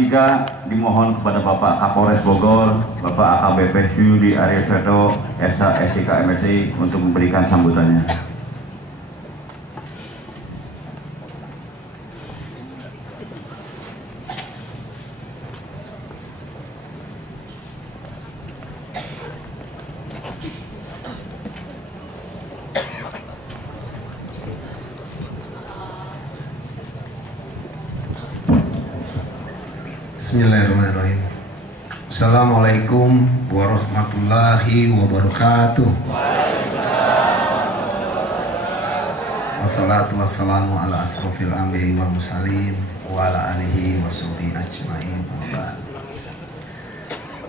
ketiga dimohon kepada Bapak Kapolres Bogor, Bapak AKBP Suyudi Arya Seto, SIK MSI untuk memberikan sambutannya. Bismillahirrahmanirrahim. Assalamualaikum warahmatullahi wabarakatuh. Wassalatu wassalamu ala asrofil anbiya'i wal mursalin wa ala alihi wa sahbihi ajmain.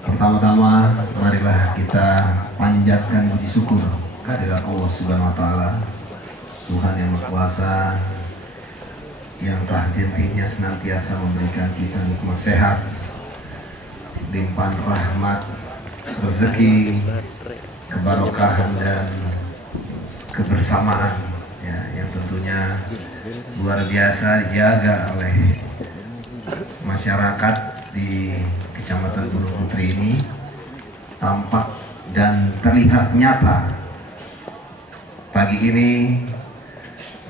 Pertama-tama marilah kita panjatkan puji syukur kehadirat Allah Subhanahu wa taala, Tuhan yang berkuasa, yang tak henti-hentinya senantiasa memberikan kita nikmat sehat, limpahan rahmat, rezeki, keberkahan dan kebersamaan, ya, yang tentunya luar biasa dijaga oleh masyarakat di Kecamatan Gunung Putri ini, tampak dan terlihat nyata. Pagi ini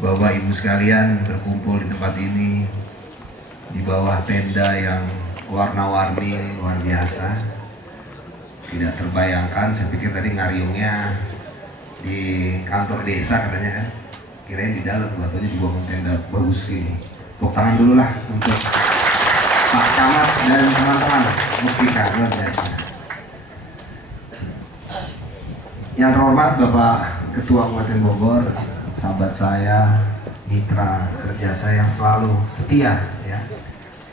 Bapak Ibu sekalian berkumpul di tempat ini di bawah tenda yang warna-warni luar biasa. Tidak terbayangkan, saya pikir tadi ngariungnya di kantor desa katanya kan. Kirain di dalam, buat aja di bawah tenda bagus gini. Tepuk tangan dulu lah untuk Pak Camat dan teman-teman Muspika, luar biasa. Yang terhormat Bapak Ketua Kabupaten Bogor, sahabat saya, mitra kerja saya yang selalu setia, ya,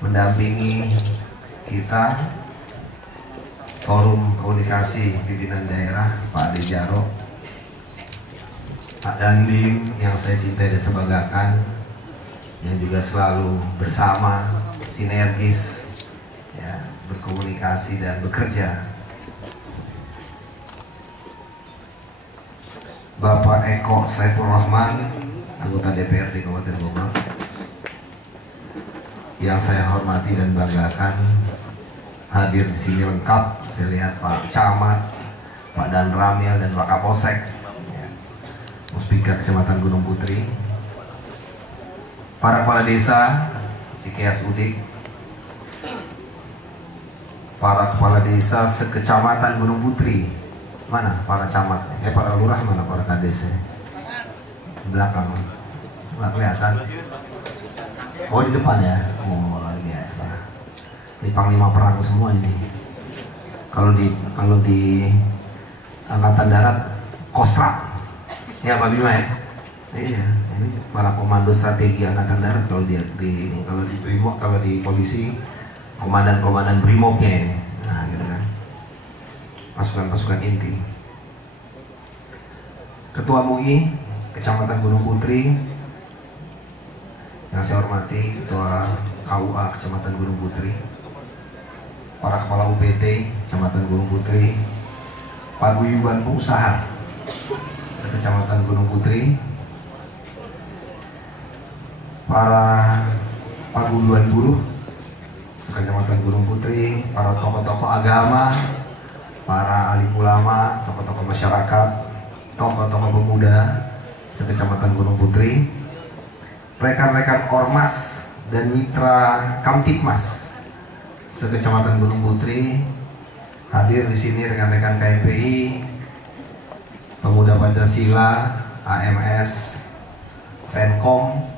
mendampingi kita, Forum Komunikasi Pimpinan Daerah Pak Ade Jaro, Pak Dandim yang saya cintai dan sebanggakan, yang juga selalu bersama, sinergis, ya, berkomunikasi dan bekerja. Bapak Eko Saiful Rahman, anggota DPRD Kabupaten Bogor, yang saya hormati dan banggakan, hadir di sini lengkap. Saya lihat Pak Camat, Pak Dan Ramil dan Pak Kapolsek, ya, Muspika Kecamatan Gunung Putri, para kepala desa Cikeas Udik, para kepala desa sekecamatan Gunung Putri. Mana para camat? Para lurah mana para kades? Di belakang, nggak kelihatan. Oh di depan ya. Oh luar biasa. Ini panglima perang semua ini. Kalau di angkatan darat Kostrat, ya Pak Bima ya. Iya, ini para komando strategi angkatan darat. Kalau di Brimob, kalau di polisi komandan Brimobnya ini. Nah gitu kan. Pasukan-pasukan inti. Ketua MUI Kecamatan Gunung Putri yang saya hormati, Ketua KUA Kecamatan Gunung Putri, para kepala UPT Kecamatan Gunung Putri, paguyuban pengusaha sekecamatan Gunung Putri, para paguyuban buruh sekecamatan Gunung Putri, para tokoh-tokoh agama, para alim ulama, tokoh-tokoh masyarakat, tokoh-tokoh pemuda sekecamatan Gunung Putri, rekan-rekan Ormas dan mitra Kamtipmas sekecamatan Gunung Putri, hadir di sini rekan-rekan KMPI, Pemuda Pancasila, AMS, Senkom,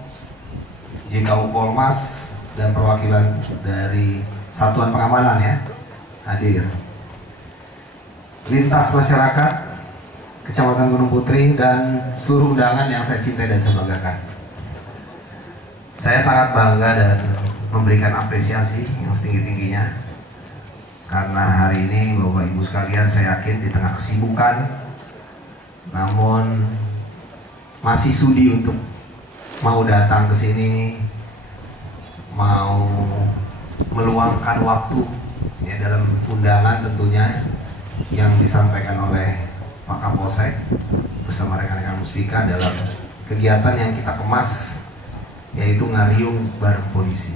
JKU Polmas, dan perwakilan dari Satuan Pengamanan, ya, hadir. Lintas masyarakat Kecamatan Gunung Putri dan seluruh undangan yang saya cintai dan sebanggakan. Saya sangat bangga dan memberikan apresiasi yang setinggi-tingginya karena hari ini Bapak Ibu sekalian, saya yakin di tengah kesibukan namun masih sudi untuk mau datang ke sini, mau meluangkan waktu, ya, dalam undangan tentunya yang disampaikan oleh Pak Kapolsek bersama rekan-rekan Muspika dalam kegiatan yang kita kemas, yaitu ngariung bareng polisi.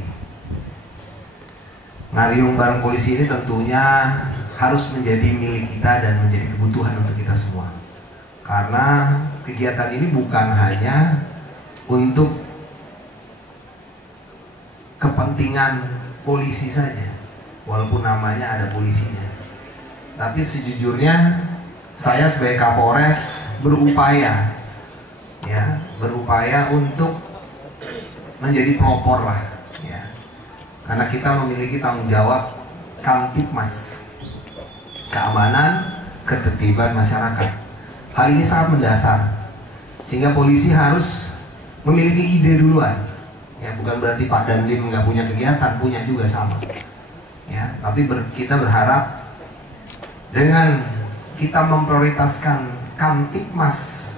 ngariung bareng polisi ini tentunya harus menjadi milik kita dan menjadi kebutuhan untuk kita semua. Karena kegiatan ini bukan hanya untuk kepentingan polisi saja, walaupun namanya ada polisinya. Tapi sejujurnya saya sebagai Kapolres berupaya untuk menjadi pelopor lah, ya. Karena kita memiliki tanggung jawab Kamtipmas, keamanan, ketertiban masyarakat. Hal ini sangat mendasar, sehingga polisi harus memiliki ide duluan. Ya, bukan berarti Pak Dandim nggak punya kegiatan, punya juga sama. Ya, tapi kita berharap dengan kita memprioritaskan Kamtipmas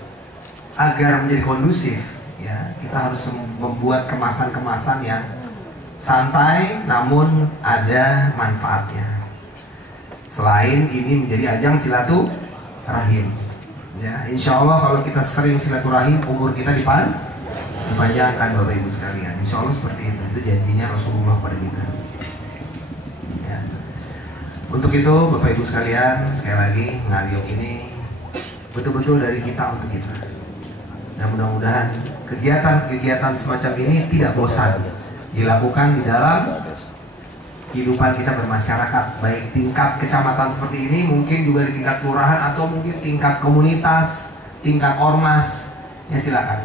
agar menjadi kondusif, ya, kita harus membuat kemasan-kemasan yang santai namun ada manfaatnya. Selain ini menjadi ajang silaturahim, ya, insya Allah kalau kita sering silaturahim umur kita dipanjangkan Bapak Ibu sekalian. Insya Allah seperti itu janjinya Rasulullah pada kita. Ya. Untuk itu Bapak Ibu sekalian, sekali lagi ngariung ini betul-betul dari kita untuk kita. Dan mudah-mudahan kegiatan-kegiatan semacam ini tidak bosan dilakukan di dalam kehidupan kita bermasyarakat, baik tingkat kecamatan seperti ini, mungkin juga di tingkat kelurahan atau mungkin tingkat komunitas, tingkat ormas, ya silakan.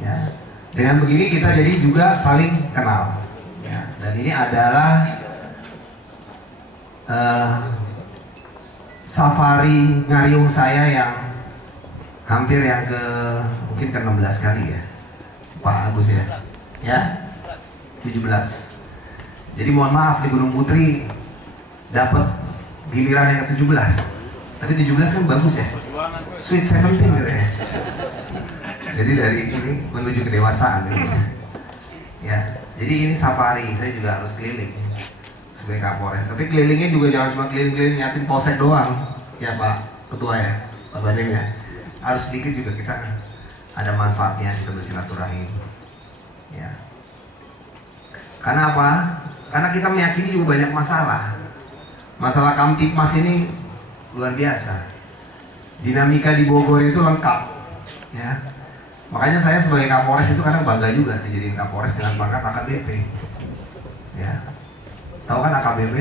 Ya, dengan begini kita jadi juga saling kenal. Ya, dan ini adalah safari ngariung saya yang hampir yang mungkin ke-16 kali ya, Pak Agus ya. Ya, 17. Jadi mohon maaf di Gunung Putri dapat giliran yang ke-17. Tapi 17 kan bagus ya. Sweet 17 gitu ya. Jadi dari ini menuju kedewasaan gitu. Ya. Jadi ini safari, saya juga harus keliling sebagai Kapolres. Tapi kelilingnya juga jangan cuma keliling-keliling nyatin polsek doang. Ya Pak Ketua ya, Pak Badim ya. Harus sedikit juga kita ada manfaatnya kita bersilaturahim. Ya. Karena apa? Karena kita meyakini juga banyak masalah. Masalah Kamtipmas ini luar biasa. Dinamika di Bogor itu lengkap. Ya. Makanya saya sebagai Kapolres itu kadang bangga juga dijadiin Kapolres dengan pangkat AKBP. Ya. Tahu kan AKBP?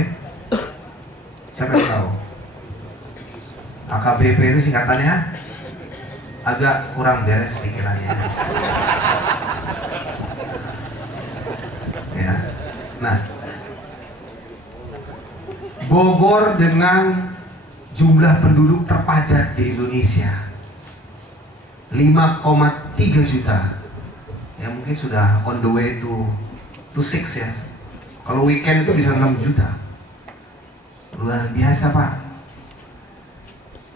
Siapa yang tahu? AKBP itu singkatannya agak kurang beres pikirannya. Ya. Nah, Bogor dengan jumlah penduduk terpadat di Indonesia 5,3 juta. Ya mungkin sudah on the way to 6 ya. Kalau weekend itu bisa 6 juta. Luar biasa Pak.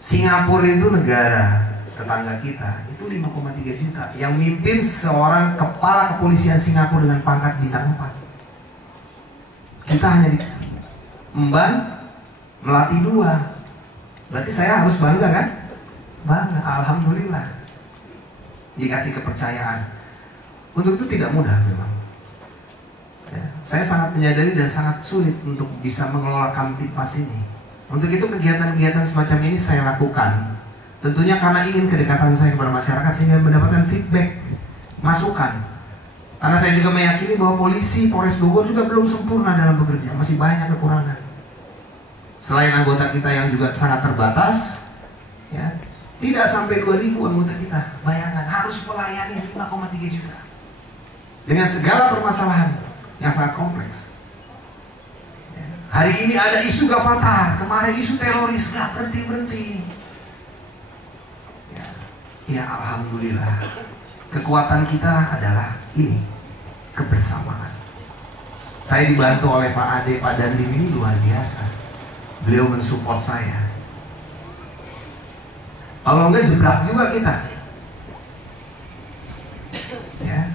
Singapura itu negara tetangga kita, itu 5,3 juta. Yang mimpin seorang kepala kepolisian Singapura dengan pangkat bintang 4. Kita hanya emban melatih 2. Berarti saya harus bangga kan? Bangga, alhamdulillah. Dikasih kepercayaan. Untuk itu tidak mudah memang. Ya, saya sangat menyadari dan sangat sulit untuk bisa mengelola Kamtipmas ini. Untuk itu kegiatan-kegiatan semacam ini saya lakukan. Tentunya karena ingin kedekatan saya kepada masyarakat sehingga mendapatkan feedback, masukan. Karena saya juga meyakini bahwa polisi Polres Bogor juga belum sempurna dalam bekerja, masih banyak kekurangan. Selain anggota kita yang juga sangat terbatas, ya, tidak sampai 2.000 anggota kita. Bayangkan harus melayani 5,3 juta dengan segala permasalahan yang sangat kompleks. Ya. Hari ini ada isu Gavatar, kemarin isu teroris, gak berhenti-berhenti. Ya alhamdulillah, kekuatan kita adalah ini, kebersamaan. Saya dibantu oleh Pak Ade, Pak Dandim ini luar biasa. Beliau mensupport saya. Kalau enggak jeblak juga kita. Ya.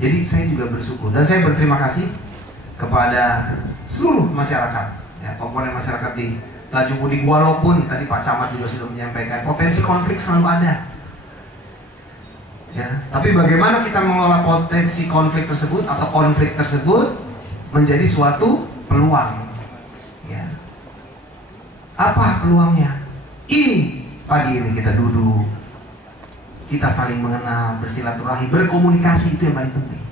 Jadi saya juga bersyukur dan saya berterima kasih kepada seluruh masyarakat, ya, komponen masyarakat di Tanjung Puding. Walaupun tadi Pak Camat juga sudah menyampaikan potensi konflik selalu ada. Ya, tapi bagaimana kita mengelola potensi konflik tersebut atau konflik tersebut menjadi suatu peluang. Ya. Apa peluangnya? Ini pagi ini kita duduk, kita saling mengenal, bersilaturahmi, berkomunikasi, itu yang paling penting,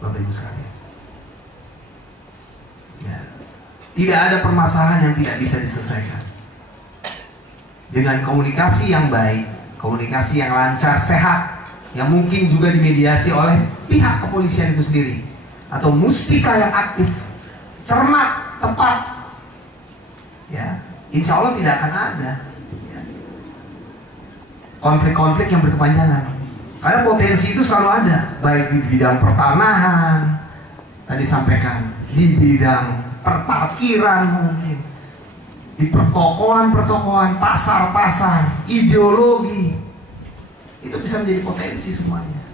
Bapak Ibu sekalian. Ya. Tidak ada permasalahan yang tidak bisa diselesaikan dengan komunikasi yang baik, komunikasi yang lancar, sehat, yang mungkin juga dimediasi oleh pihak kepolisian itu sendiri, atau muspika yang aktif, cermat, tepat. Ya, insya Allah tidak akan ada konflik-konflik yang berkepanjangan. Karena potensi itu selalu ada, baik di bidang pertanahan, tadi sampaikan, di bidang perparkiran mungkin, di pertokoan-pertokoan, pasar-pasar, ideologi, itu bisa menjadi potensi semuanya.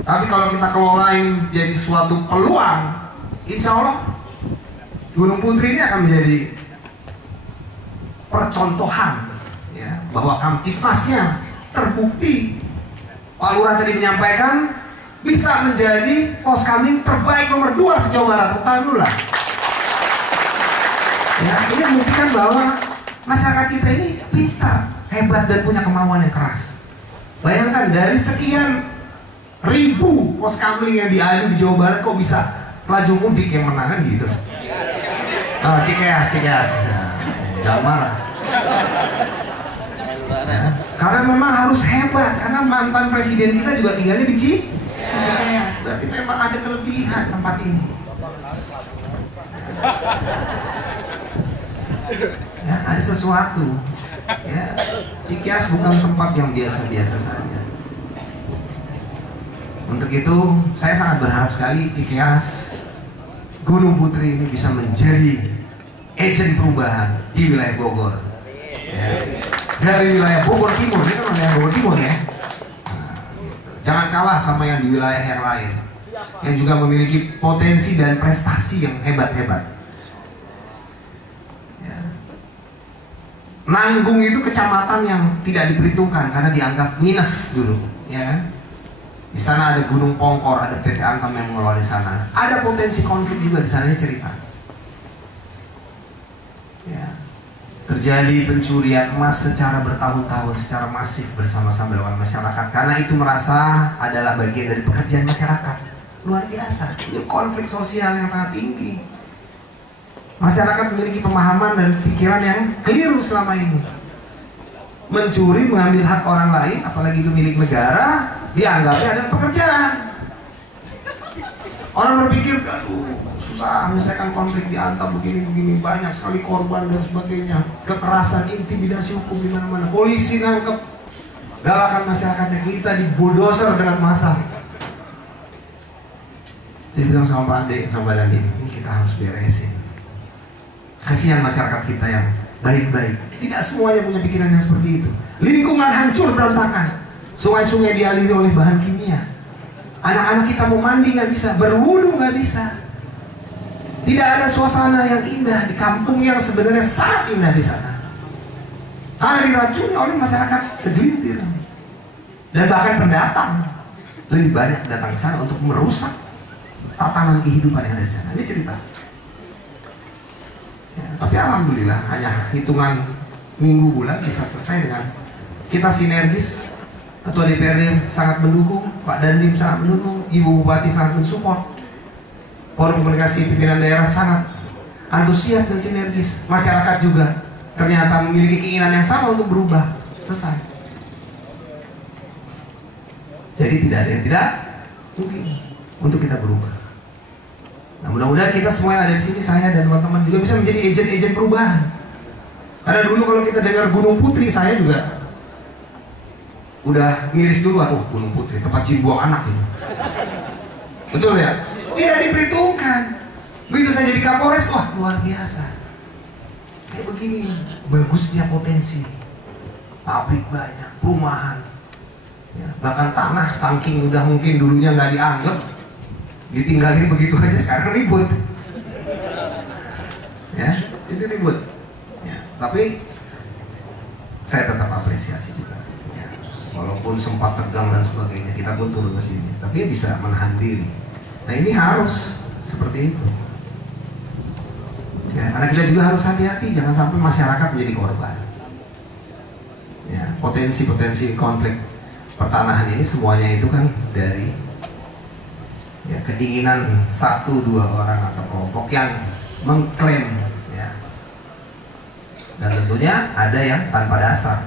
Tapi kalau kita kelolain jadi suatu peluang, insya Allah Gunung Putri ini akan menjadi percontohan, ya, bahwa Kamtipmasnya terbukti. Pak Lurah tadi menyampaikan bisa menjadi poskamling terbaik nomor 2 se-Jawa Barat. Tahan dulu lah. Ya, ini membuktikan bahwa masyarakat kita ini pintar, hebat, dan punya kemauan yang keras. Bayangkan dari sekian ribu poskamling yang diadu di Jawa Barat, kok bisa laju mudik yang menang, kan gitu. Oh, Cikeas. Jangan marah. Ya, karena memang harus hebat, karena mantan presiden kita juga tinggalnya di Cikeas. Berarti memang ada kelebihan tempat ini. Ya, ada sesuatu. Ya, Cikeas bukan tempat yang biasa-biasa saja. Untuk itu saya sangat berharap sekali Cikeas, Gunung Putri ini bisa menjadi agen perubahan di wilayah Bogor. Ya. Dari wilayah Bogor Timur, ini kan wilayah Bogor Timur ya. Nah, gitu. Jangan kalah sama yang di wilayah yang lain, yang juga memiliki potensi dan prestasi yang hebat-hebat. Ya. Nanggung itu kecamatan yang tidak diperhitungkan karena dianggap minus dulu, ya. Di sana ada Gunung Pongkor, ada PT Antam yang mengelola di sana. Ada potensi konflik juga di sana, ini cerita. Ya. Terjadi pencurian emas secara bertahun-tahun, secara masif bersama-sama dengan masyarakat, karena itu merasa adalah bagian dari pekerjaan masyarakat. Luar biasa, itu konflik sosial yang sangat tinggi. Masyarakat memiliki pemahaman dan pikiran yang keliru selama ini. Mencuri, mengambil hak orang lain, apalagi itu milik negara, dianggapnya adalah pekerjaan. Orang berpikir, aduh, susah menyelesaikan konflik di Antam begini-begini, banyak sekali korban dan sebagainya, kekerasan, intimidasi hukum di mana-mana, polisi nangkep, galakan masyarakatnya kita dibulldozer dengan massa. Saya bilang sama Pak Ade, sama Pak Dandi, ini kita harus beresin. Kasihan masyarakat kita yang baik-baik, tidak semuanya punya pikiran yang seperti itu. Lingkungan hancur berantakan, sungai-sungai dialiri oleh bahan kimia. Anak-anak kita mau mandi nggak bisa, berwudu nggak bisa. Tidak ada suasana yang indah di kampung yang sebenarnya sangat indah di sana. Karena diracuni oleh masyarakat segelintir dan bahkan pendatang lebih banyak datang ke sana untuk merusak tatanan kehidupan yang ada di sana. Ini cerita. Ya, tapi alhamdulillah hanya hitungan minggu bulan bisa selesai dengan kita sinergis. Ketua DPRD sangat mendukung, Pak Dandim sangat mendukung, Ibu Bupati sangat mensupport, Forum Komunikasi Pimpinan Daerah sangat antusias dan sinergis. Masyarakat juga ternyata memiliki keinginan yang sama untuk berubah. Selesai. Jadi tidak ada yang tidak mungkin untuk kita berubah. Nah, mudah-mudahan kita semua yang ada di sini, saya dan teman-teman juga bisa menjadi agen-agen perubahan. Karena dulu kalau kita dengar Gunung Putri, saya juga udah miris dulu, aduh Gunung Putri, tempat buang anak itu. Betul ya? Tidak diperhitungkan. Begitu saya jadi Kapolres, wah luar biasa. Kayak begini, bagusnya potensi. Pabrik banyak, perumahan. Ya, bahkan tanah saking udah mungkin dulunya nggak dianggap, ditinggalin begitu aja, sekarang ribut. Ya, itu ribut. Ya, tapi saya tetap apresiasi juga. Walaupun sempat tegang dan sebagainya, kita pun turun ke sini, tapi bisa menahan diri. Nah ini harus seperti itu. karena kita juga harus hati-hati jangan sampai masyarakat menjadi korban. Ya, potensi-potensi konflik pertanahan ini semuanya itu kan dari ya, keinginan 1-2 orang atau kelompok yang mengklaim, ya. Dan tentunya ada yang tanpa dasar,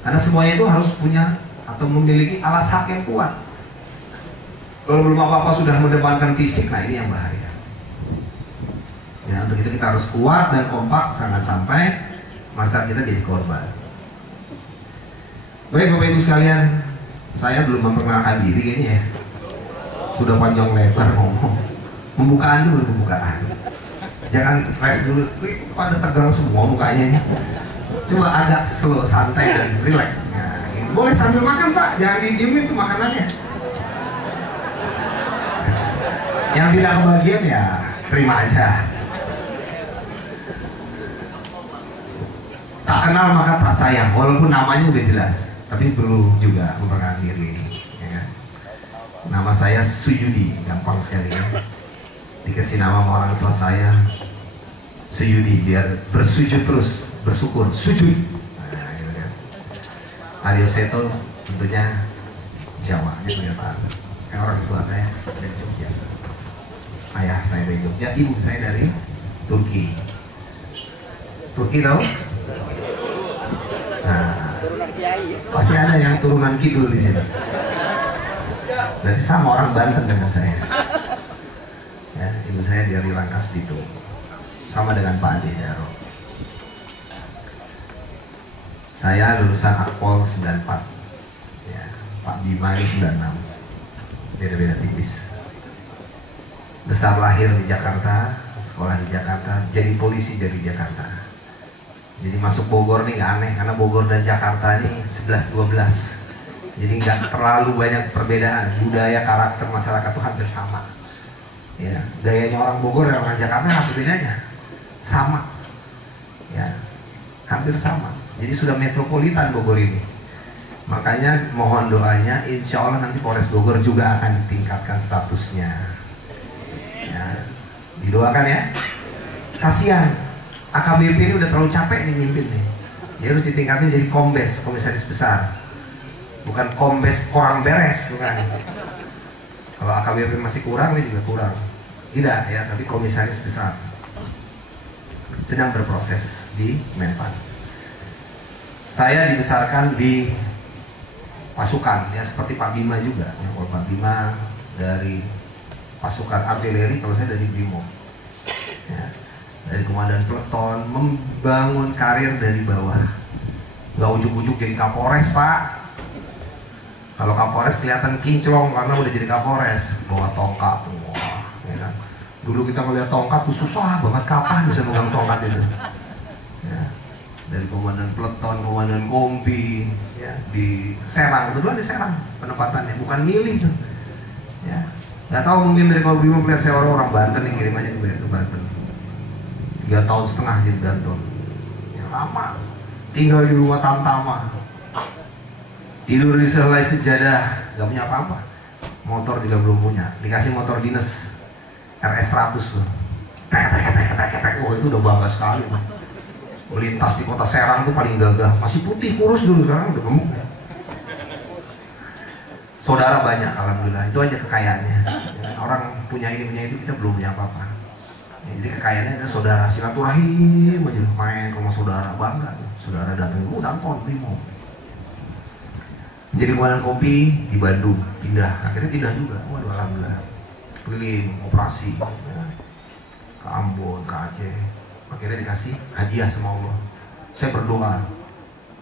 karena semuanya itu harus punya atau memiliki alas hak yang kuat. Kalau belum apa-apa sudah mendepankan fisik, nah ini yang bahaya. Ya, untuk itu kita harus kuat dan kompak, jangan sampai masyarakat kita jadi korban. Baik Bapak Ibu sekalian, saya belum memperkenalkan diri kayaknya ya. Sudah panjang lebar ngomong. Pembukaan dulu, pembukaan. Jangan stres dulu. Wih, pada tegang semua mukanya ini. Coba agak slow, santai dan relax. Nah, boleh sambil makan Pak, jangan didiemin tuh makanannya. Yang tidak kebagian ya terima aja. Tak kenal maka tak sayang, walaupun namanya udah jelas, tapi perlu juga memperkenalkan diri, ya kan? Nama saya Suyudi, gampang sekali kan? Dikasih nama sama orang tua saya Suyudi, biar bersujud terus, bersyukur, sujud. Nah, gitu kan? Aryo Seto tentunya Jawa, ini kelihatan. Kayak orang tua saya dari Jogja. Ayah saya dari Jogja, ibu saya dari Turki. Turki tahu? Nah, pasti ada yang turunan kidul di sini. Berarti sama orang Banten dengan saya. Ya, ibu saya dari Rangkas Bitung, sama dengan Pak Ade Daro. Saya lulusan Akpol 94, ya, Pak Bima ini 96, beda-beda tipis. Besar lahir di Jakarta, sekolah di Jakarta, jadi polisi dari Jakarta. Jadi masuk Bogor nih nggak aneh, karena Bogor dan Jakarta ini 11-12. Jadi nggak terlalu banyak perbedaan, budaya, karakter masyarakat tuh hampir sama. Ya, gayanya orang Bogor dan orang Jakarta apa bedanya? Sama. Ya, hampir sama. Jadi sudah metropolitan Bogor ini. Makanya mohon doanya, insya Allah nanti Polres Bogor juga akan ditingkatkan statusnya. Ya, didoakan ya. Kasihan. AKBP ini udah terlalu capek nih mimpin nih. Dia harus ditingkatin jadi kombes, komisaris besar. Bukan kombes kurang beres, bukan. Kalau AKBP masih kurang, ini juga kurang. Tidak ya, tapi komisaris besar. Sedang berproses di Menpan. Saya dibesarkan di pasukan, ya seperti Pak Bima juga. Ya, kalau Pak Bima dari pasukan artileri, kalau saya dari Brimo. Ya. Dari komandan peleton, membangun karir dari bawah. Nggak ujuk-ujuk jadi Kapolres Pak. Kalau Kapolres kelihatan kinclong karena udah jadi Kapolres, bawa tongkat tuh, wah, ya kan? Dulu kita ngeliat tongkat tuh susah banget, kapan bisa megang tongkat itu? Ya. Dari komandan peleton, komandan kompi, ya, di Serang, kebetulan di Serang penempatannya, bukan milih tuh. Ya. Nggak tahu mungkin dari kalau Bimo melihat saya orang Banten nih, kirim aja ke Banten. 3,5 tahun jadi gantung. Ya lama. Tinggal di rumah tamtama. Tidur di selai sejadah, gak punya apa-apa. Motor juga belum punya. Dikasih motor dinas RS 100 tuh. Oh itu udah bangga sekali. Melintas di kota Serang tuh paling gagah. Masih putih kurus dulu, sekarang udah gemuk. Saudara banyak, alhamdulillah. Itu aja kekayaannya. Ya, orang punya ini punya itu, kita belum punya apa-apa. Jadi kekayaannya itu saudara, silaturahim aja, main ke rumah saudara, bangga. Saudara datang, Danton, Bimo. Jadi komandan kopi di Bandung, pindah, akhirnya pindah juga. Waduh, alhamdulillah. Keliling, operasi, ya. Ke Ambon, ke Aceh. Akhirnya dikasih hadiah sama Allah. Saya berdoa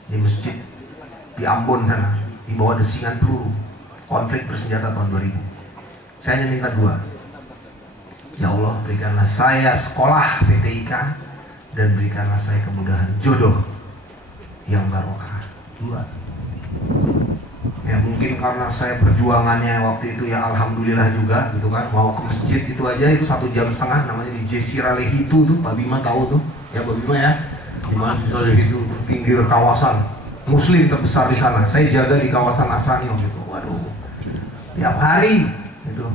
di masjid di Ambon sana, di bawah desingan peluru, konflik bersenjata tahun 2000. Saya hanya minta 2. Ya Allah, berikanlah saya sekolah PTIK dan berikanlah saya kemudahan jodoh yang barokah. 2. Ya mungkin karena saya perjuangannya waktu itu ya alhamdulillah juga gitu kan, mau ke masjid itu aja itu 1,5 jam, namanya di Jesira Lehitu tuh, Pak Bima tahu tuh ya, Pak Bima ya, di mana Jesira Lehitu, pinggir kawasan Muslim terbesar di sana. Saya jaga di kawasan Asrani gitu. Waduh, tiap hari itu.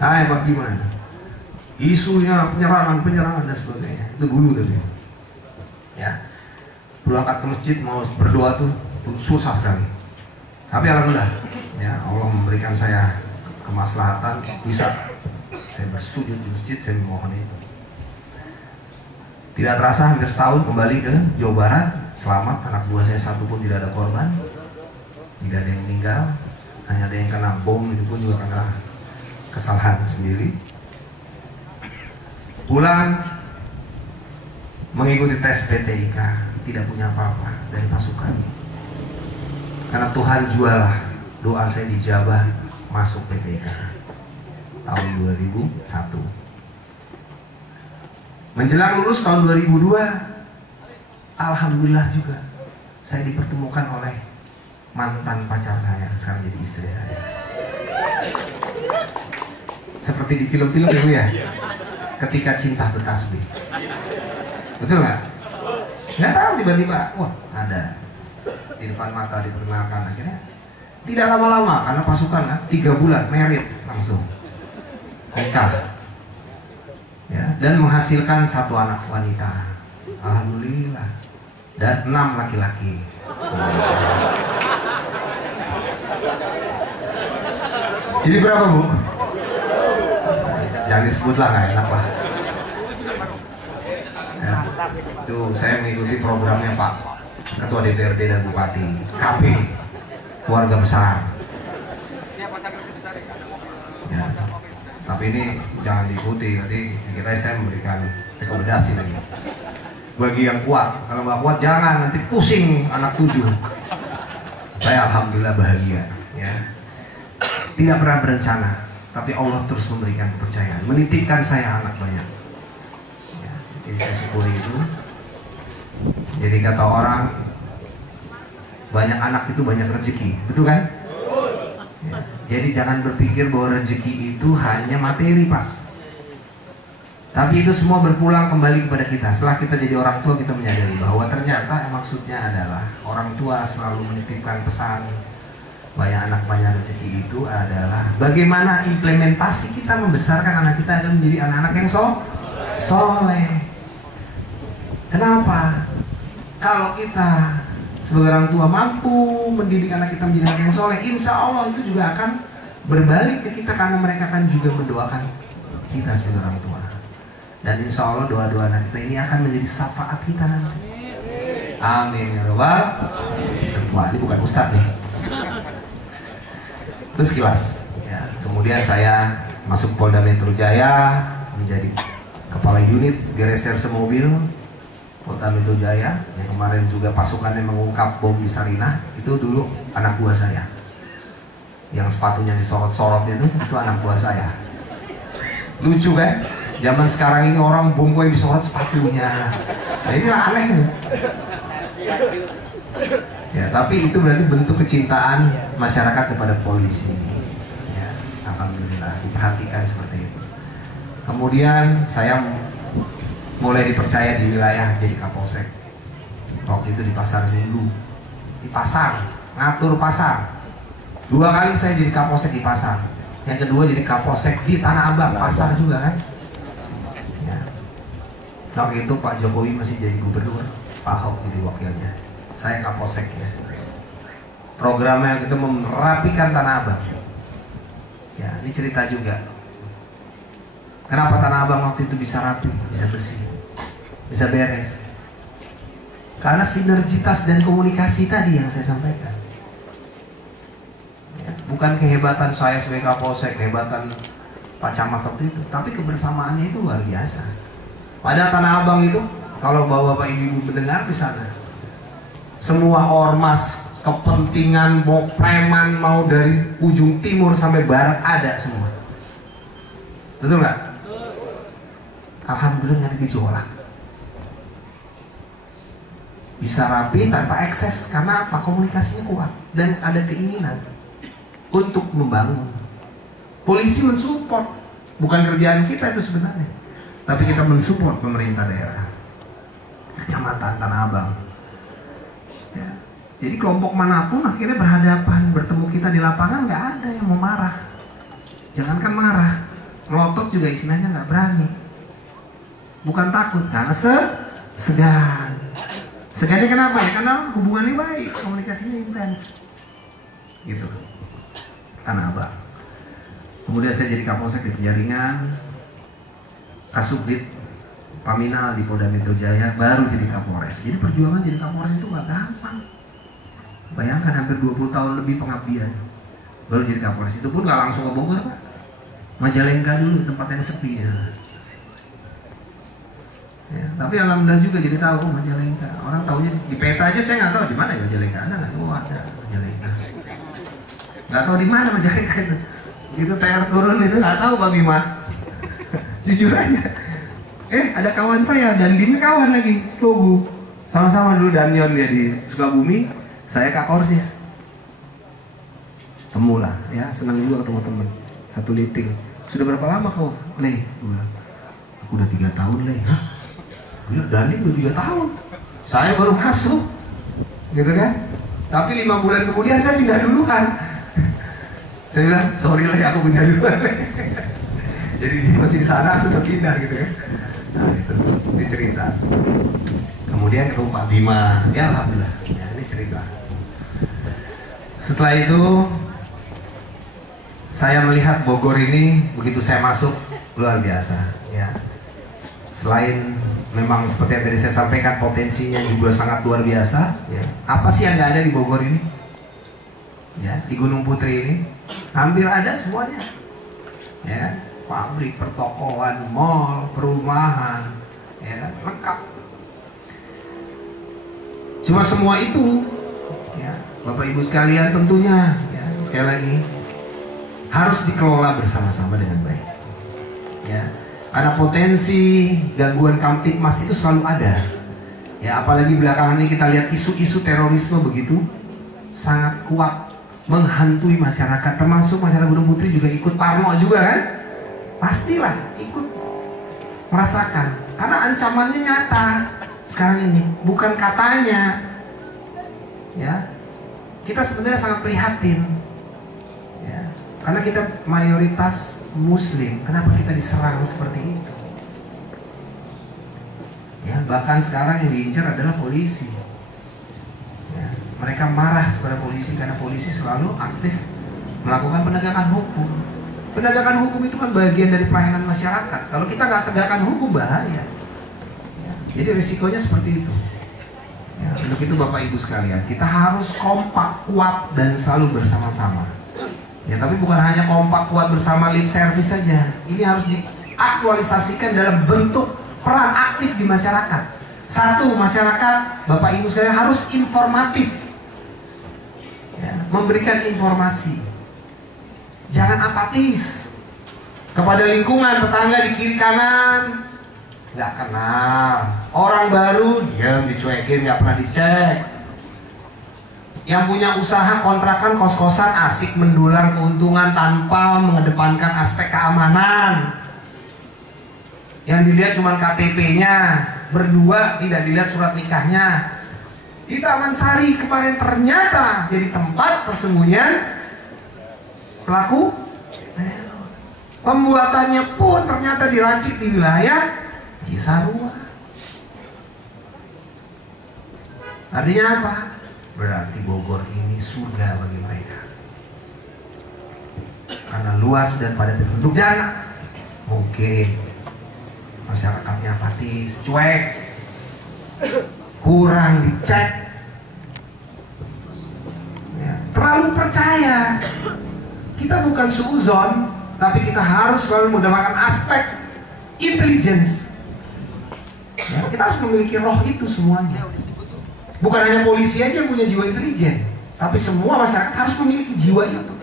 Hai Pak Bima. isunya penyerangan dan sebagainya. Itu dulu tadi. Ya, berangkat ke masjid mau berdoa tuh susah sekali. Tapi alhamdulillah, ya Allah memberikan saya kemaslahatan bisa saya bersujud di masjid, saya memohon itu. Tidak terasa hampir setahun kembali ke Jawa Barat, selamat, anak buah saya satu pun tidak ada korban, tidak ada yang meninggal, hanya ada yang kena bom, itu pun juga karena kesalahan sendiri. Pulang mengikuti tes PTIK, tidak punya apa-apa dari pasukan. Karena Tuhan jualah, doa saya dijabah masuk PTIK tahun 2001. Menjelang lulus tahun 2002, alhamdulillah juga saya dipertemukan oleh mantan pacar saya, sekarang jadi istri saya. Seperti di film-film dulu ya, ketika cinta bertasbih. Betul nggak? Nggak tahu tiba-tiba, wah ada di depan mata diperkenalkan. Akhirnya tidak lama-lama karena pasukan kan 3 bulan merit langsung nikah, ya, dan menghasilkan 1 anak wanita, alhamdulillah, dan 6 laki-laki. Jadi berapa, Bu? Jangan disebut lah, nggak enak lah. Ya, itu saya mengikuti programnya Pak Ketua DPRD dan Bupati KB, keluarga besar. Ya, tapi ini jangan diikuti, nanti kita saya memberikan rekomendasi lagi. Bagi yang kuat, kalau nggak kuat jangan, nanti pusing anak 7. Saya alhamdulillah bahagia, ya. Tidak pernah berencana, tapi Allah terus memberikan kepercayaan, menitipkan saya anak banyak. Ya, jadi saya syukuri itu. Jadi kata orang, banyak anak itu banyak rezeki, betul kan? Ya, jadi jangan berpikir bahwa rezeki itu hanya materi, Pak. Tapi itu semua berpulang kembali kepada kita. Setelah kita jadi orang tua, kita menyadari bahwa ternyata maksudnya adalah orang tua selalu menitipkan pesan banyak anak banyak rezeki itu adalah bagaimana implementasi kita membesarkan anak kita akan menjadi anak-anak yang soleh. Kenapa? Kalau kita sebagai orang tua mampu mendidik anak kita menjadi anak yang soleh, insya Allah itu juga akan berbalik ke kita karena mereka akan juga mendoakan kita sebagai orang tua. Dan insya Allah doa-doa anak kita ini akan menjadi syafaat kita nanti. Amin ya Rabbal. Wah, ini bukan ustadz nih. Terus sekilas, ya. Kemudian saya masuk Polda Metro Jaya menjadi kepala unit di reserse mobil Polda Metro Jaya. Yang kemarin juga pasukannya mengungkap bom di Sarinah, itu dulu anak buah saya. Yang sepatunya disorot-sorot itu anak buah saya. Lucu kan? Zaman sekarang ini orang bom kok yang disorot sepatunya. Nah, ini aneh. Ya, tapi itu berarti bentuk kecintaan masyarakat kepada polisi. Ya, alhamdulillah diperhatikan seperti itu. Kemudian saya mulai dipercaya di wilayah jadi Kapolsek. Waktu itu di Pasar Minggu, di pasar, ngatur pasar. 2 kali saya jadi Kapolsek di pasar. Yang kedua jadi Kapolsek di Tanah Abang, pasar juga kan. Ya. Waktu itu Pak Jokowi masih jadi gubernur, Pak Ahok jadi wakilnya. Saya Kapolsek ya. Programnya kita merapikan Tanah Abang. Ya, ini cerita juga. Kenapa Tanah Abang waktu itu bisa rapi, bisa bersih, bisa beres? Karena sinergitas dan komunikasi tadi yang saya sampaikan. Ya, bukan kehebatan saya sebagai Kapolsek, kehebatan Pak Camat waktu itu, tapi kebersamaannya itu luar biasa. Pada Tanah Abang itu, kalau bapak-bapak ibu-ibu mendengar di sana, semua ormas, kepentingan, mau preman, mau dari ujung timur sampai barat ada semua. Betul nggak? Alhamdulillah nggak ada gejolak. Bisa rapi tanpa ekses karena apa? Komunikasinya kuat dan ada keinginan untuk membangun. Polisi mensupport, bukan kerjaan kita itu sebenarnya, tapi kita mensupport pemerintah daerah, Kecamatan Tanah Abang. Ya. Jadi kelompok manapun akhirnya berhadapan, bertemu kita di lapangan, nggak ada yang mau marah. Jangankan marah, melotot juga istilahnya nggak berani. Bukan takut, karena segan. Segannya kenapa ya? Karena hubungannya baik, komunikasinya intens. Gitu. Karena apa? Kemudian saya jadi Kapolsek di Penjaringan, Kasubdit Paminal di Polda Metro Jaya, baru jadi Kapolres. Jadi perjuangan jadi Kapolres itu nggak gampang. Bayangkan hampir 20 tahun lebih pengabdian, baru jadi Kapolres. Itu pun nggak langsung ke Bogor, Pak. Majalengka dulu, tempat yang sepi ya. Ya, tapi alhamdulillah juga jadi tahu Majalengka. Orang tahunya di peta aja, saya nggak tahu di mana ya Majalengka. Ada nggak? Oh, ada Majalengka. Nggak tahu di mana Majalengka itu. Gitu TR turun itu nggak tahu Pak Bima. Jujur aja. Ada kawan saya dan Dini kawan lagi, Stogu. Sama-sama dulu Danyon dia di Sukabumi, saya Kak Korsis. Temulah, ya senang juga ketemu temen. Satu liting. Sudah berapa lama kau? Le, aku udah 3 tahun Le. Hah? Ya, Dani udah 3 tahun. Saya baru masuk, gitu kan? Tapi 5 bulan kemudian saya pindah duluan. Saya bilang, sorry lah aku pindah duluan. Jadi dia masih di sana, aku udah pindah gitu kan. Nah itu cerita. Kemudian ketemu Pak Bima, ya alhamdulillah. Ya, ini cerita. Setelah itu saya melihat Bogor ini begitu saya masuk luar biasa. Ya, selain memang seperti yang tadi saya sampaikan potensinya juga sangat luar biasa. Ya. Apa sih yang nggak ada di Bogor ini? Ya, di Gunung Putri ini hampir ada semuanya. Ya. Pabrik, pertokoan, mall, perumahan, ya, lengkap. Cuma semua itu, ya, Bapak Ibu sekalian tentunya, ya, sekali lagi harus dikelola bersama-sama dengan baik. Ya, karena potensi gangguan Kamtipmas itu selalu ada. Ya, apalagi belakangan ini kita lihat isu-isu terorisme begitu sangat kuat menghantui masyarakat, termasuk masyarakat Gunung Putri juga ikut parno juga kan? Pastilah ikut merasakan karena ancamannya nyata sekarang ini, bukan katanya. Ya, kita sebenarnya sangat prihatin, ya, karena kita mayoritas Muslim. Kenapa kita diserang seperti itu? Ya, bahkan sekarang yang diincar adalah polisi. Ya, mereka marah kepada polisi karena polisi selalu aktif melakukan penegakan hukum. Penegakan hukum itu kan bagian dari pelayanan masyarakat. Kalau kita nggak tegakkan hukum bahaya. Ya, jadi risikonya seperti itu. Ya, untuk itu Bapak Ibu sekalian, kita harus kompak, kuat dan selalu bersama-sama. Ya, tapi bukan hanya kompak, kuat bersama lip service saja. Ini harus diaktualisasikan dalam bentuk peran aktif di masyarakat. Satu, masyarakat Bapak Ibu sekalian harus informatif. Ya, memberikan informasi. Jangan apatis kepada lingkungan, tetangga di kiri kanan nggak kenal, orang baru diam, dicuekin, nggak pernah dicek. Yang punya usaha kontrakan, kos-kosan asik mendulang keuntungan tanpa mengedepankan aspek keamanan. Yang dilihat cuma KTP-nya, berdua tidak dilihat surat nikahnya. Di Taman Sari kemarin ternyata jadi tempat persembunyian pelaku teror. Pembuatannya pun ternyata diracik di wilayah Cisarua. Artinya apa? Berarti Bogor ini surga bagi mereka. Karena luas dan padat penduduk, dan mungkin masyarakatnya apatis, cuek, kurang dicek, ya, terlalu percaya. Kita bukan suuzon, tapi kita harus selalu menggunakan aspek intelligence. Ya, kita harus memiliki roh itu semuanya. Bukan hanya polisi aja yang punya jiwa intelijen, tapi semua masyarakat harus memiliki jiwa itu.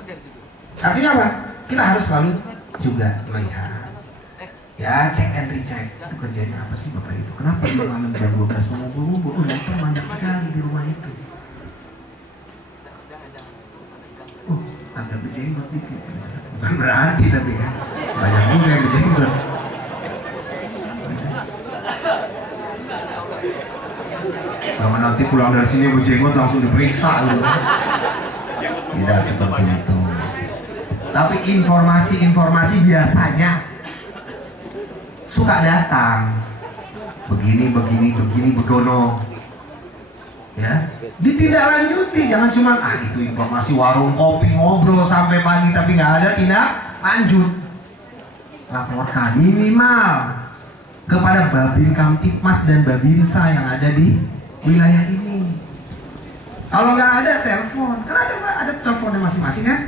Artinya apa? Kita harus selalu juga melihat. Ya, cek and recheck. Itu kerjanya apa sih Bapak itu? Kenapa dia malam jam 12 ngumpul-ngumpul? Motor banyak sekali di rumah itu. Agak berjenggot dikit. Bukan berarti tapi kan banyak juga yang berjenggot. Kalau nanti pulang dari sini berjenggot langsung diperiksa gitu. Tidak seperti itu. Tapi informasi-informasi biasanya suka datang. Begini, begono. Ya, ditindaklanjuti, jangan cuma itu informasi warung kopi ngobrol sampai pagi tapi nggak ada tindak lanjut. Laporkan minimal kepada Babin Kamtipmas dan Babinsa yang ada di wilayah ini. Kalau nggak ada telepon, kan ada teleponnya masing-masing kan.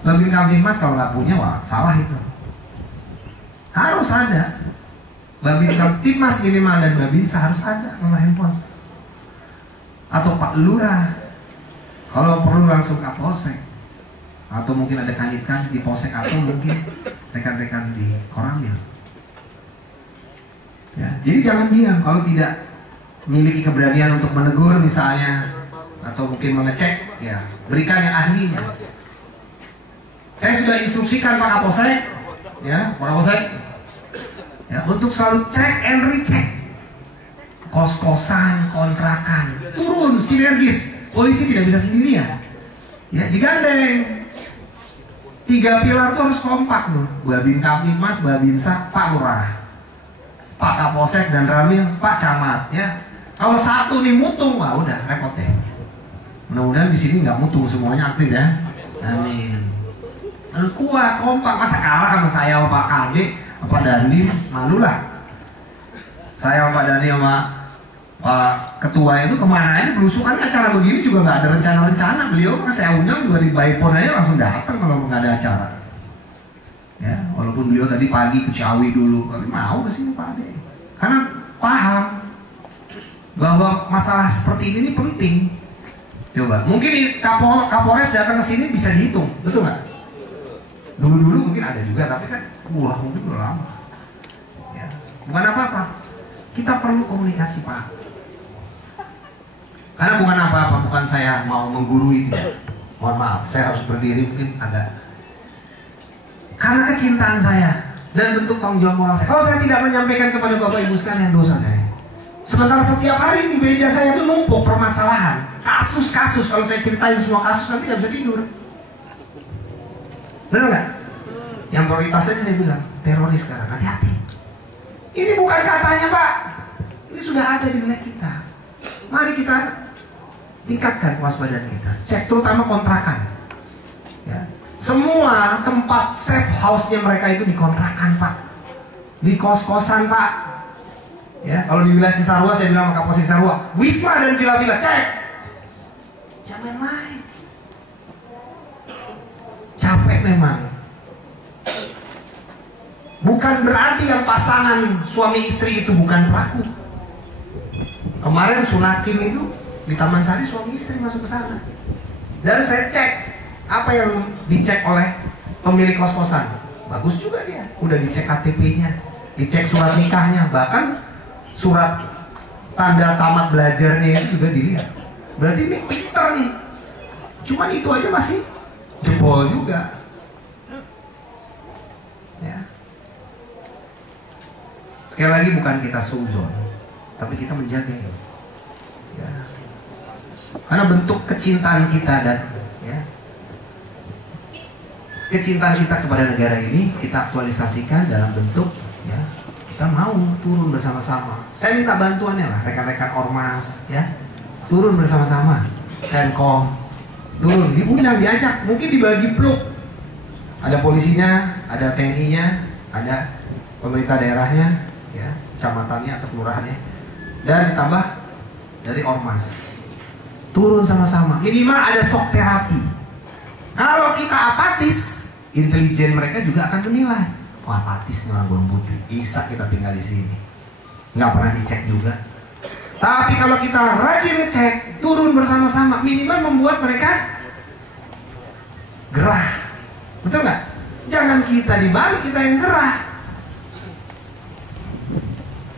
Babin Kamtipmas kalau nggak punya, wah salah itu. Harus ada. Babin Kamtipmas minimal dan Babinsa harus ada nomor handphone. Atau Pak Lurah, kalau perlu langsung ke Polsek, atau mungkin ada kanit-kanit di Polsek, atau mungkin rekan-rekan di Koramil. Ya, jadi jangan diam kalau tidak memiliki keberanian untuk menegur misalnya, atau mungkin mengecek, ya berikan yang ahlinya. Saya sudah instruksikan Pak Kapolsek, ya Pak Kapolsek, ya untuk selalu cek and recheck. Kos-kosan, kontrakan, turun sinergis. Polisi tidak bisa sendirian. Ya, digandeng. 3 pilar tuh harus kompak tuh. Babin Kamtipmas, Babinsa, Pak Lurah, Pak Kapolsek dan Ramil, Pak Camat. Ya, kalau satu nih mutung, wah udah repot deh. Mudah-mudahan di sini nggak mutung, semuanya aktif ya. Amin. Harus kuat, kompak. Masa kalah sama saya, sama Pak Kade, Pak Dandi, malulah. Saya sama Pak Dani sama Pak Ketua itu kemana aja belusukan, acara begini juga nggak ada rencana-rencana. Beliau kan saya undang juga di Baipon aja langsung datang kalau nggak ada acara. Ya, walaupun beliau tadi pagi ke Ciawi dulu, tapi mau ke sini Pak Ade. Karena paham bahwa masalah seperti ini penting. Coba, mungkin Kapolres datang ke sini bisa dihitung, betul nggak? Dulu-dulu mungkin ada juga, tapi kan mungkin udah lama. Ya, bukan apa-apa. Kita perlu komunikasi Pak. Karena bukan apa-apa, bukan saya mau menggurui itu. Mohon maaf, saya harus berdiri mungkin agak. Karena kecintaan saya dan bentuk tanggung jawab moral saya. Kalau saya tidak menyampaikan kepada Bapak Ibu sekalian, dosa saya. Sementara setiap hari di meja saya itu numpuk permasalahan, kasus-kasus. Kalau saya ceritain semua kasus nanti nggak bisa tidur. Benar nggak? Yang prioritas saja saya bilang teroris sekarang, hati-hati. Ini bukan katanya Pak, ini sudah ada di wilayah kita. Mari kita tingkatkan kewaspadaan kita, cek terutama kontrakan. Ya. Semua tempat safe house-nya mereka itu dikontrakan Pak, di kos-kosan Pak. Ya, kalau di wilayah Cisarua saya bilang sama Kapolsek Cisarua, Wisma dan villa-villa cek, jangan main. Capek memang. Bukan berarti yang pasangan suami istri itu bukan pelaku. Kemarin Sunakim itu di Taman Sari suami istri masuk ke sana. Dan saya cek apa yang dicek oleh pemilik kos-kosan. Bagus juga dia. Udah dicek KTP-nya, dicek surat nikahnya, bahkan surat tanda tamat belajarnya itu juga dilihat. Berarti ini pintar nih. Cuman itu aja masih jebol juga. Ya. Sekali lagi bukan kita suzon, tapi kita menjaga ya. Karena bentuk kecintaan kita dan ya, kecintaan kita kepada negara ini kita aktualisasikan dalam bentuk ya, kita mau turun bersama-sama. Saya minta bantuannya lah rekan-rekan ormas ya, turun bersama-sama. Senkom turun, diundang, diajak, mungkin dibagi blok. Ada polisinya, ada TNI-nya, ada pemerintah daerahnya, ya, kecamatannya atau kelurahannya, dan ditambah dari ormas. Turun sama-sama, minimal ada shock terapi. Kalau kita apatis, intelijen mereka juga akan menilai, wah apatis nih orang Gunung Putri, bisa kita tinggal di sini, nggak pernah dicek juga. Tapi kalau kita rajin ngecek, turun bersama-sama, minimal membuat mereka gerah, betul nggak? Jangan kita dibalik, kita yang gerah.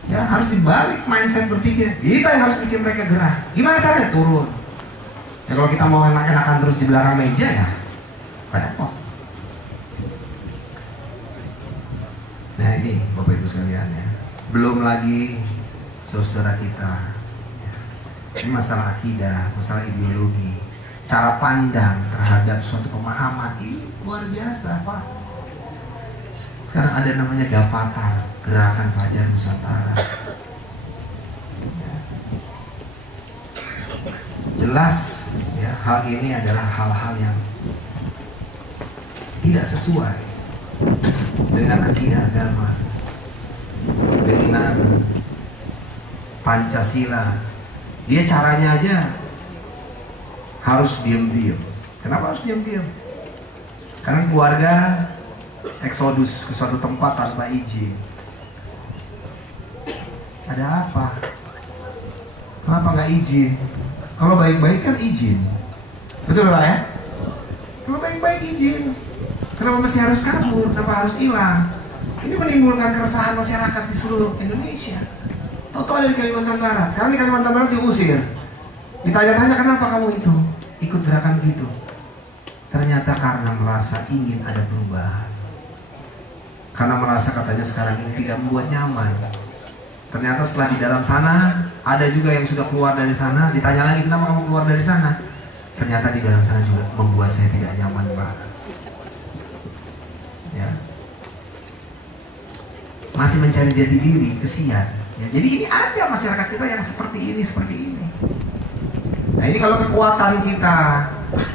Ya harus dibalik mindset berpikir, kita yang harus bikin mereka gerah. Gimana caranya? Turun. Ya kalau kita mau enak-enakan terus di belakang meja ya repot. Nah ini Bapak Ibu sekalian ya, belum lagi saudara kita ya. Ini masalah akidah, masalah ideologi, cara pandang terhadap suatu pemahaman ini luar biasa Pak. Sekarang ada namanya Gavatar, Gerakan Fajar Nusantara. Ya. Jelas ya, hal ini adalah hal-hal yang tidak sesuai dengan akidah agama, dengan Pancasila. Dia caranya aja harus diam-diam. Kenapa harus diam-diam? Karena keluarga eksodus ke suatu tempat tanpa izin. Ada apa? Kenapa nggak izin? Kalau baik-baik kan izin. Betul Pak ya? Kalau baik-baik izin. Kenapa masih harus kabur? Kenapa harus hilang? Ini menimbulkan keresahan masyarakat di seluruh Indonesia. Tahu-tahu ada di Kalimantan Barat. Sekarang di Kalimantan Barat diusir. Ditanya-tanya kenapa kamu itu ikut gerakan begitu? Ternyata karena merasa ingin ada perubahan. Karena merasa katanya sekarang ini tidak membuat nyaman. Ternyata setelah di dalam sana ada juga yang sudah keluar dari sana. Ditanya lagi kenapa kamu keluar dari sana? Ternyata di dalam sana juga membuat saya tidak nyaman Pak. Ya. Masih mencari jati diri, kesian. Ya, jadi ini ada masyarakat kita yang seperti ini. Nah ini kalau kekuatan kita,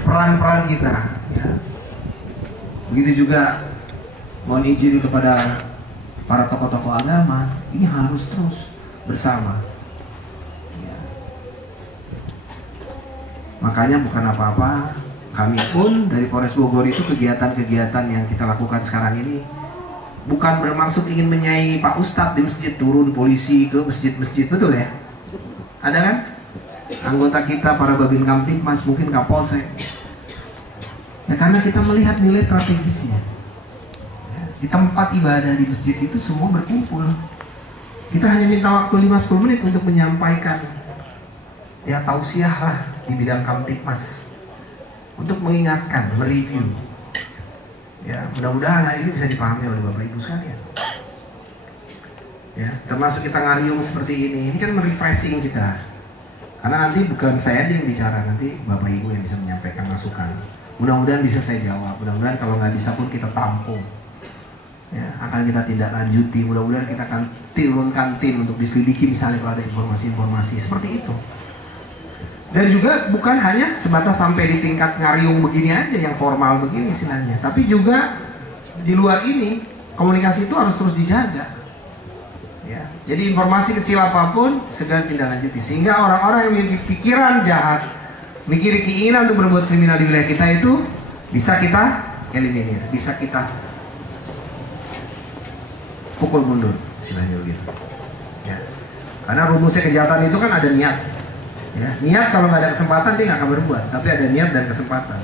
peran-peran kita, ya. Begitu juga mohon izin kepada para tokoh-tokoh agama, ini harus terus bersama. Ya. Makanya bukan apa-apa, kami pun dari Polres Bogor itu kegiatan-kegiatan yang kita lakukan sekarang ini bukan bermaksud ingin menyaingi Pak Ustadz di masjid, turun polisi ke masjid-masjid, betul ya? Ada kan? Anggota kita, para Babin Kamtibmas, mungkin Kapolsek. Ya karena kita melihat nilai strategisnya. Ya, di tempat ibadah di masjid itu semua berkumpul. Kita hanya minta waktu 5-10 menit untuk menyampaikan ya tausiah lah di bidang Kamtibmas. Untuk mengingatkan, mereview. Ya, mudah-mudahan hal ini bisa dipahami oleh Bapak Ibu sekalian. Ya, termasuk kita ngariung seperti ini kan merefreshing kita. Karena nanti bukan saya aja yang bicara, nanti Bapak Ibu yang bisa menyampaikan masukan. Mudah-mudahan bisa saya jawab, mudah-mudahan kalau nggak bisa pun kita tampung. Ya, akan kita tindak lanjuti, mudah-mudahan kita akan turunkan tim untuk diselidiki misalnya kalau ada informasi-informasi seperti itu. Dan juga bukan hanya sebatas sampai di tingkat ngariung begini aja, yang formal begini istilahnya, tapi juga di luar ini komunikasi itu harus terus dijaga. Ya, jadi informasi kecil apapun segera tindak lanjuti, sehingga orang-orang yang memiliki pikiran jahat, memiliki keinginan untuk berbuat kriminal di wilayah kita itu bisa kita eliminir, bisa kita pukul mundur, istilahnya begitu. Ya, karena rumusnya kejahatan itu kan ada niat. Ya, niat kalau nggak ada kesempatan dia nggak akan berbuat, tapi ada niat dan kesempatan.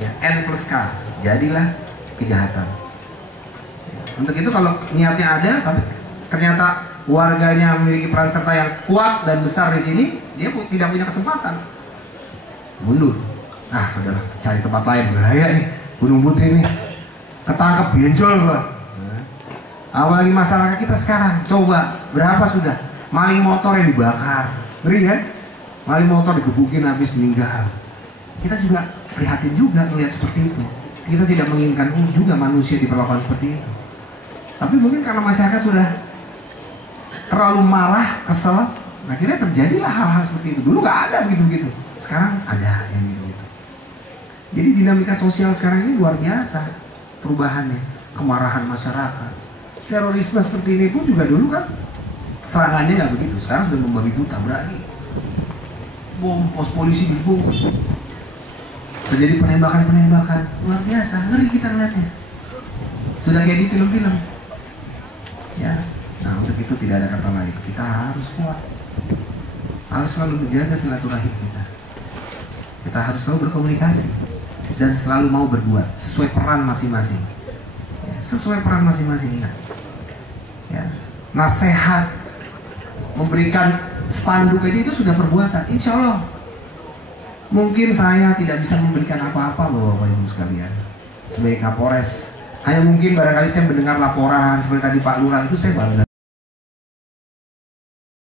Ya, N plus K, jadilah kejahatan. Ya, untuk itu kalau niatnya ada, tapi ternyata warganya memiliki peran serta yang kuat dan besar di sini, dia tidak punya kesempatan, mundur. Nah, udahlah, cari tempat lain, bahaya nih, Gunung Putri nih, ketangkep benjol Pak. Apalagi masyarakat kita sekarang, coba berapa sudah maling motor yang dibakar, ngeri kan? Maling motor digebukin habis meninggal. Kita juga prihatin juga melihat seperti itu. Kita tidak menginginkan juga manusia diperlakukan seperti itu. Tapi mungkin karena masyarakat sudah terlalu marah, kesel, akhirnya terjadilah hal-hal seperti itu. Dulu nggak ada begitu-begitu, sekarang ada yang gitu-gitu. Jadi dinamika sosial sekarang ini luar biasa perubahannya, kemarahan masyarakat. Terorisme seperti ini pun juga dulu kan serangannya nggak begitu, sekarang sudah membabi buta, berani. Bom pos polisi dibom, terjadi penembakan-penembakan luar biasa, ngeri kita lihatnya. Sudah kayak di film-film. Ya, nah untuk itu tidak ada kata lain. Kita harus kuat, harus selalu menjaga silaturahim kita. Kita harus selalu berkomunikasi dan selalu mau berbuat sesuai peran masing-masing. Ya, sesuai peran masing-masing, ingat. Ya, nasihat, memberikan spanduk aja itu sudah perbuatan. Insya Allah mungkin saya tidak bisa memberikan apa-apa loh Bapak Ibu sekalian sebagai Kapolres. Hanya mungkin barangkali saya mendengar laporan seperti tadi Pak Lurah, itu saya bangga.